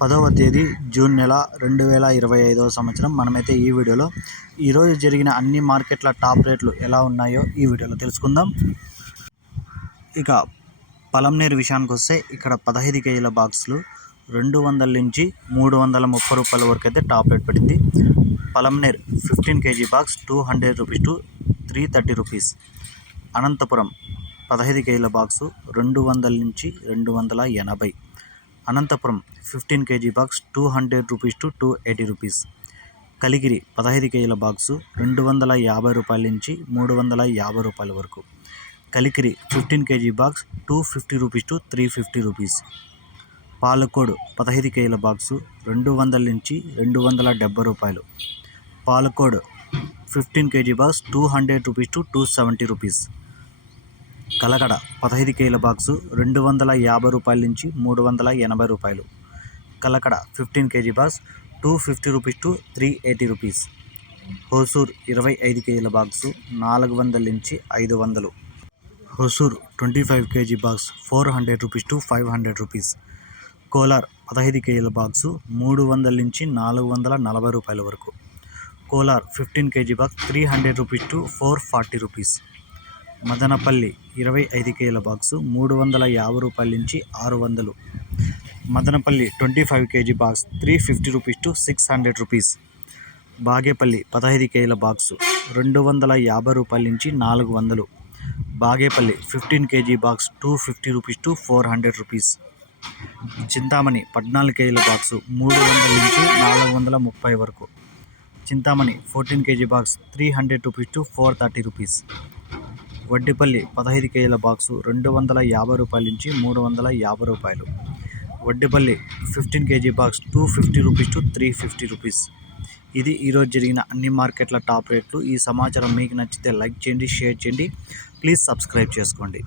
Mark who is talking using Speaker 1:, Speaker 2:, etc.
Speaker 1: పదవ తేదీ జూన్ నెల రెండు వేల ఇరవై ఐదవ సంవత్సరం. మనమైతే ఈ వీడియోలో ఈరోజు జరిగిన అన్ని మార్కెట్ల టాప్ రేట్లు ఎలా ఉన్నాయో ఈ వీడియోలో తెలుసుకుందాం. ఇక పలంనేరు విషయానికి వస్తే ఇక్కడ పదహైదు కేజీల బాక్సులు రెండు వందల నుంచి మూడు వందల ముప్పై రూపాయల వరకు అయితే టాప్ రేట్ పడింది. Palamaner fifteen KG box two hundred rupees to three thirty rupees. Anantapuram పదహైదు కేజీల బాక్సు రెండు వందల నుంచి రెండు వందల ఎనభై. Anantapuram fifteen KG box two hundred rupees to two eighty rupees. Kalikiri పదహైదు కేజీల బాక్సు రెండు వందల యాభై రూపాయల నుంచి మూడు వందల యాభై రూపాయల వరకు. Kalikiri fifteen KG box two fifty rupees to three fifty rupees. Palakodu పదహైదు కేజీల బాక్సు రెండు వందల నుంచి రెండు వందల డెబ్బై రూపాయలు. Palakod fifteen KG box two hundred rupees to two seventy rupees. Kalakada పదహైదు కేజీల బాక్సు రెండు వందల యాభై రూపాయల నుంచి మూడు వందల ఎనభై రూపాయలు. Kalakada fifteen KG box two fifty rupees to three eighty rupees. Hosur ఇరవై ఐదు కేజీల బాక్సు నాలుగు వందల నుంచి ఐదు వందలు. Hosur twenty five KG box four hundred rupees to five hundred rupees. Kolar పదహైదు కేజీల బాక్సు మూడు వందల నుంచి నాలుగు వందల నలభై రూపాయల వరకు. Kolar fifteen KG box three hundred rupees to four forty rupees. Madanapalle ఇరవై ఐదు కేజీల బాక్సు మూడు వందల యాభై రూపాయల నుంచి ఆరు వందలు. Madanapalle twenty five KG box three fifty rupees to six hundred rupees. Bagepalli పదహైదు కేజీల బాక్సు రెండు వందల యాభై రూపాయల నుంచి నాలుగు వందలు. Bagepalli fifteen KG box two fifty rupees to four hundred rupees. Chintamani పద్నాలుగు కేజీల బాక్సు మూడు వందల నుంచి నాలుగు వందల ముప్పై వరకు. Chintamani fourteen KG box three hundred rupees to four thirty rupees. Vaddipalli పదహైదు కేజీల బాక్సు రెండు వందల యాభై రూపాయల నుంచి మూడు వందల యాభై రూపాయలు. Vaddipalli fifteen KG box two fifty rupees to three fifty rupees. ఇది ఈరోజు జరిగిన అన్ని మార్కెట్ల టాప్ రేట్లు. ఈ సమాచారం మీకు నచ్చితే లైక్ చేయండి షేర్ చేయండి. ప్లీజ్ సబ్స్క్రైబ్ చేసుకోండి.